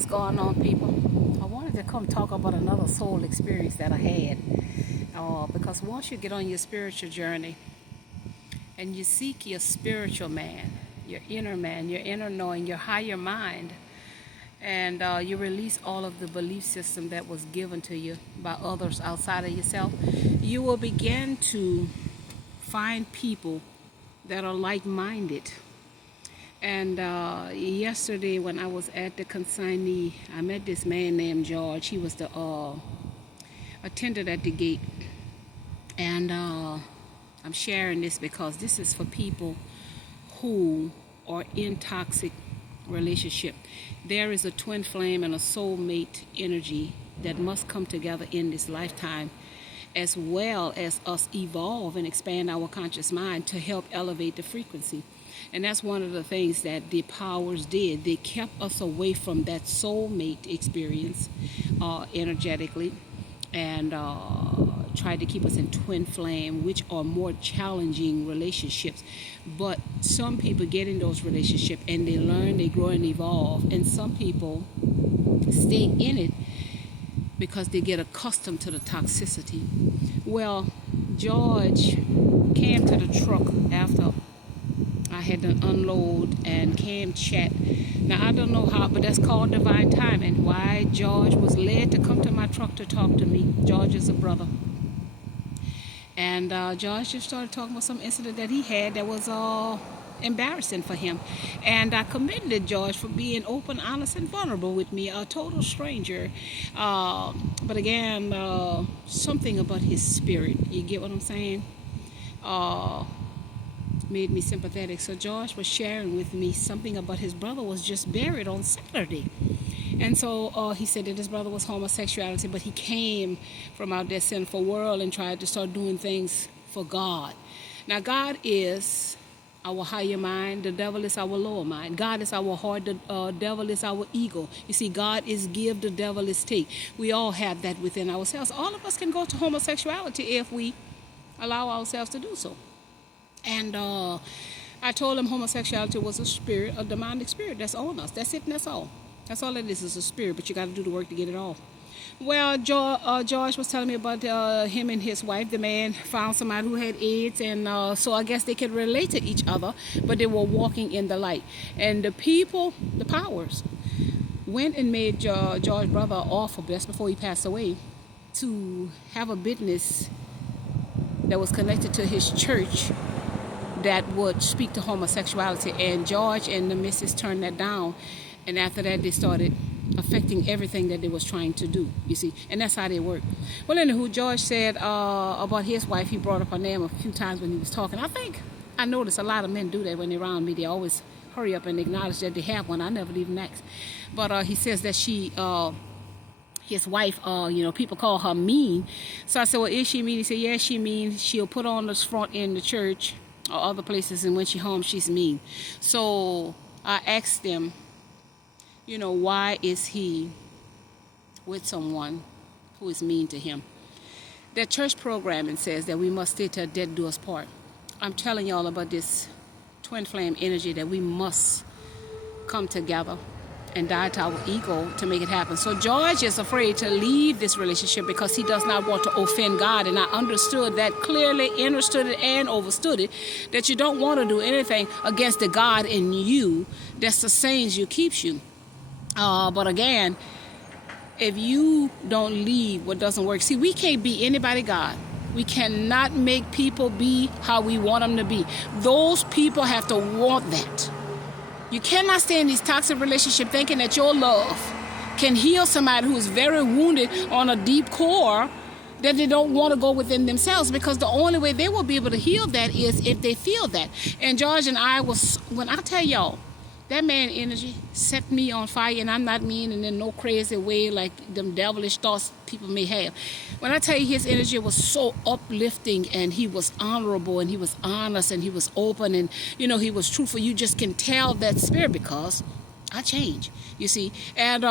What's going on, people? I wanted to come talk about another soul experience that I had. Because once you get on your spiritual journey and you seek your spiritual man, your inner knowing, your higher mind, and you release all of the belief system that was given to you by others outside of yourself, you will begin to find people that are like-minded. And yesterday when I was at the consignee, I met this man named George. He was the attendant at the gate. And I'm sharing this because this is for people who are in toxic relationship. There is a twin flame and a soulmate energy that must come together in this lifetime, as well as us evolve and expand our conscious mind to help elevate the frequency. And that's one of the things that the powers did. They kept us away from that soulmate experience energetically, and tried to keep us in twin flame, which are more challenging relationships. But some people get in those relationships and they learn, they grow and evolve. And some people stay in it because they get accustomed to the toxicity. Well, George came to the truck after I had to unload and came chat. Now, I don't know how, but that's called divine timing. Why George was led to come to my truck to talk to me. George is a brother. And George just started talking about some incident that he had that was embarrassing for him. And I commended George for being open, honest, and vulnerable with me, a total stranger. But again, something about his spirit, you get what I'm saying? Made me sympathetic. So George was sharing with me something about his brother was just buried on Saturday. And so he said that his brother was homosexuality, but he came from out that sinful world and tried to start doing things for God. Now, God is our higher mind. The devil is our lower mind. God is our heart. The devil is our ego. You see, God is give, the devil is take. We all have that within ourselves. All of us can go to homosexuality if we allow ourselves to do so. And I told him homosexuality was a spirit, a demonic spirit that's on us. That's it and that's all. That's all it is a spirit, but you got to do the work to get it off. Well, George was telling me about him and his wife. The man found somebody who had AIDS, and so I guess they could relate to each other, but they were walking in the light. And the people, the powers, went and made George's brother an offer just before he passed away to have a business that was connected to his church that would speak to homosexuality. And George and the missus turned that down. And after that, they started affecting everything that they was trying to do, you see. And that's how they work. Well, anywho, George said about his wife, he brought up her name a few times when he was talking. I noticed a lot of men do that when they're around me. They always hurry up and acknowledge that they have one. I never even ask. But he says that his wife, people call her mean. So I said, well, is she mean? He said, yeah, she mean. She'll put on this front in the church or other places, and when she home, she's mean. So I asked them, why is he with someone who is mean to him? That church programming says that we must stay till death do us part. I'm telling y'all about this twin flame energy that we must come together and die to our ego to make it happen. So George is afraid to leave this relationship because he does not want to offend God. And I understood that clearly, understood it and overstood it, that you don't want to do anything against the God in you that sustains you, keeps you. But again, if you don't leave what doesn't work, see, we can't be anybody God. We cannot make people be how we want them to be. Those people have to want that. You cannot stay in these toxic relationships thinking that your love can heal somebody who is very wounded on a deep core that they don't want to go within themselves, because the only way they will be able to heal that is if they feel that. And George and I when I tell y'all, that man energy set me on fire, and I'm not mean and in no crazy way like them devilish thoughts people may have. When I tell you his energy was so uplifting, and he was honorable, and he was honest, and he was open, and he was truthful. You just can tell that spirit because I changed, you see. And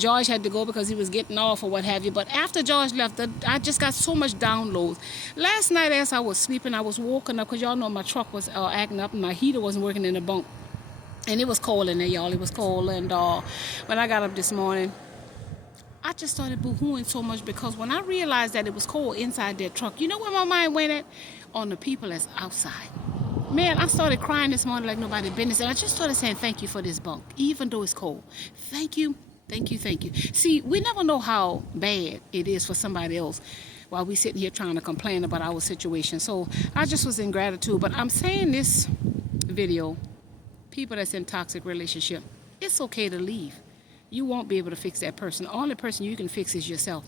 George had to go because he was getting off or what have you. But after George left, I just got so much downloads. Last night as I was sleeping, I was woken up because y'all know my truck was acting up and my heater wasn't working in the bunk. And it was cold in there, y'all. It was cold. And when I got up this morning, I just started boo-hooing so much because when I realized that it was cold inside that truck, you know where my mind went at? On the people that's outside. Man, I started crying this morning like nobody's business. And I just started saying thank you for this bunk, even though it's cold. Thank you, thank you, thank you. See, we never know how bad it is for somebody else while we sitting here trying to complain about our situation. So I just was in gratitude. But I'm saying this video, people that's in toxic relationship, it's okay to leave. You won't be able to fix that person. The only person you can fix is yourself.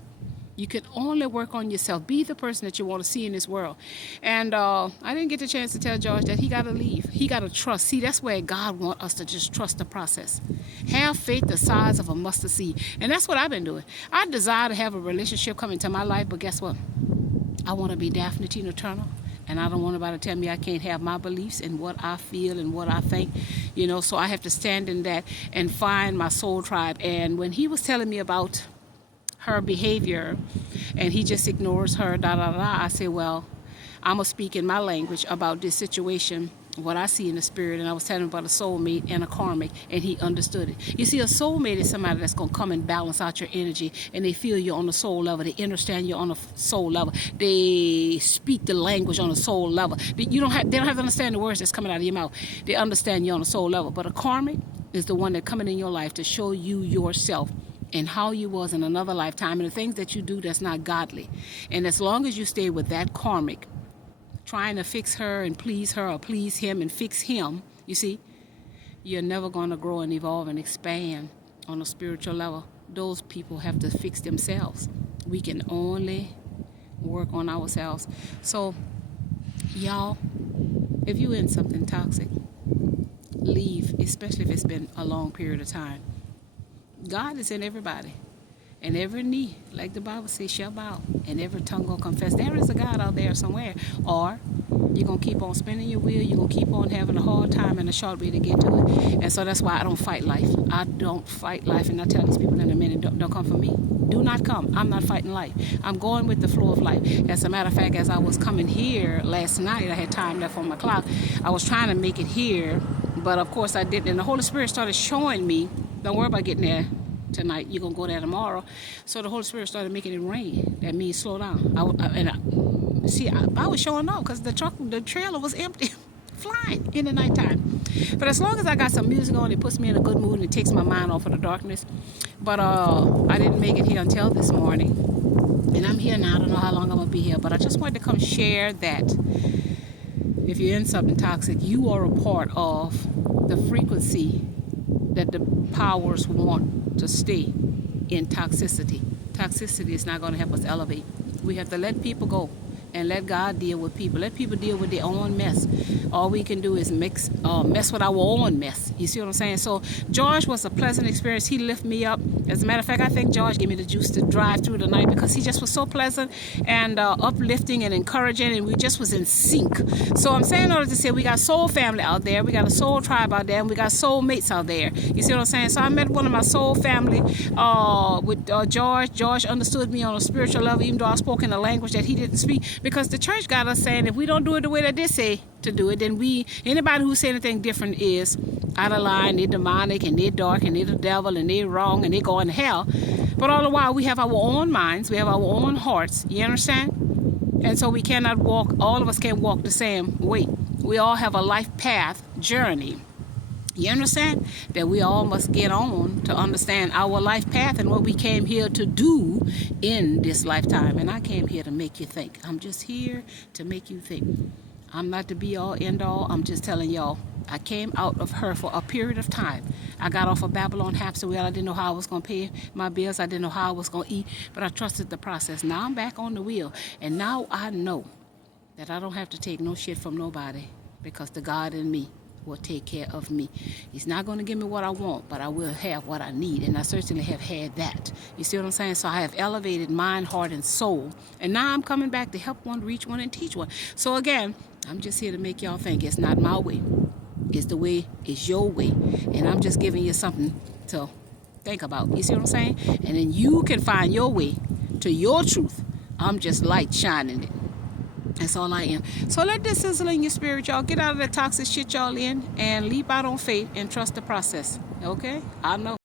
You can only work on yourself. Be the person that you want to see in this world. And I didn't get the chance to tell George that he got to leave. He got to trust. See, that's where God wants us to just trust the process. Have faith the size of a mustard seed. And that's what I've been doing. I desire to have a relationship come into my life, but guess what? I want to be Daphne Tina Turner. And I don't want nobody to tell me I can't have my beliefs and what I feel and what I think, so I have to stand in that and find my soul tribe. And when he was telling me about her behavior and he just ignores her, I said, well, I'm going to speak in my language about this situation, what I see in the spirit. And I was telling him about a soulmate and a karmic, and he understood it. You see, a soulmate is somebody that's going to come and balance out your energy, and they feel you on the soul level. They understand you on the soul level. They speak the language on the soul level. They don't have to understand the words that's coming out of your mouth. They understand you on the soul level. But a karmic is the one that coming in your life to show you yourself and how you was in another lifetime and the things that you do that's not godly. And as long as you stay with that karmic, trying to fix her and please her or please him and fix him, you see, you're never going to grow and evolve and expand on a spiritual level. Those people have to fix themselves. We can only work on ourselves. So, y'all, if you're in something toxic, leave, especially if it's been a long period of time. God is in everybody. And every knee, like the Bible says, shall bow. And every tongue gonna confess. There is a God out there somewhere. Or you're gonna keep on spinning your wheel. You're gonna keep on having a hard time and a short way to get to it. And so that's why I don't fight life. I don't fight life. And I tell these people in a minute, don't come for me. Do not come. I'm not fighting life. I'm going with the flow of life. As a matter of fact, as I was coming here last night, I had time left on my clock. I was trying to make it here, but of course I didn't. And the Holy Spirit started showing me, don't worry about getting there tonight, you're gonna go there tomorrow. So the Holy Spirit started making it rain. That means slow down. I was showing up because the trailer was empty, flying in the nighttime. But as long as I got some music on, it puts me in a good mood and it takes my mind off of the darkness. But I didn't make it here until this morning, and I'm here now. I don't know how long I'm gonna be here, but I just wanted to come share that if you're in something toxic, you are a part of the frequency that the powers want to stay in toxicity. Toxicity is not going to help us elevate. We have to let people go and let God deal with people. Let people deal with their own mess. All we can do is mess with our own mess. You see what I'm saying? So George was a pleasant experience. He lifted me up. As a matter of fact, I think George gave me the juice to drive through the night because he just was so pleasant and uplifting and encouraging, and we just was in sync. So I'm saying all to say we got soul family out there, we got a soul tribe out there, and we got soul mates out there. You see what I'm saying? So I met one of my soul family with George. George understood me on a spiritual level, even though I spoke in a language that he didn't speak. Because the church got us saying if we don't do it the way that they say to do it, then anybody who say anything different is out of line, they're demonic and they're dark and they're the devil and they're wrong and they're going to hell. But all the while we have our own minds, we have our own hearts, you understand? And so we cannot walk, all of us can't walk the same way. We all have a life path journey. You understand? That we all must get on to understand our life path and what we came here to do in this lifetime. And I came here to make you think. I'm just here to make you think. I'm not the be all end all. I'm just telling y'all, I came out of her for a period of time. I got off of Babylon Hamster Wheel. I didn't know how I was going to pay my bills. I didn't know how I was going to eat, but I trusted the process. Now I'm back on the wheel. And now I know that I don't have to take no shit from nobody because the God in me will take care of me. He's not going to give me what I want, but I will have what I need, and I certainly have had that. You see what I'm saying? So I have elevated mind, heart, and soul, and now I'm coming back to help one, reach one, and teach one. So again, I'm just here to make y'all think it's not my way. It's the way, it's your way, and I'm just giving you something to think about. You see what I'm saying? And then you can find your way to your truth. I'm just light shining it. That's all I am. So let this sizzle in your spirit, y'all. Get out of the toxic shit y'all in and leap out on faith and trust the process. Okay? I know.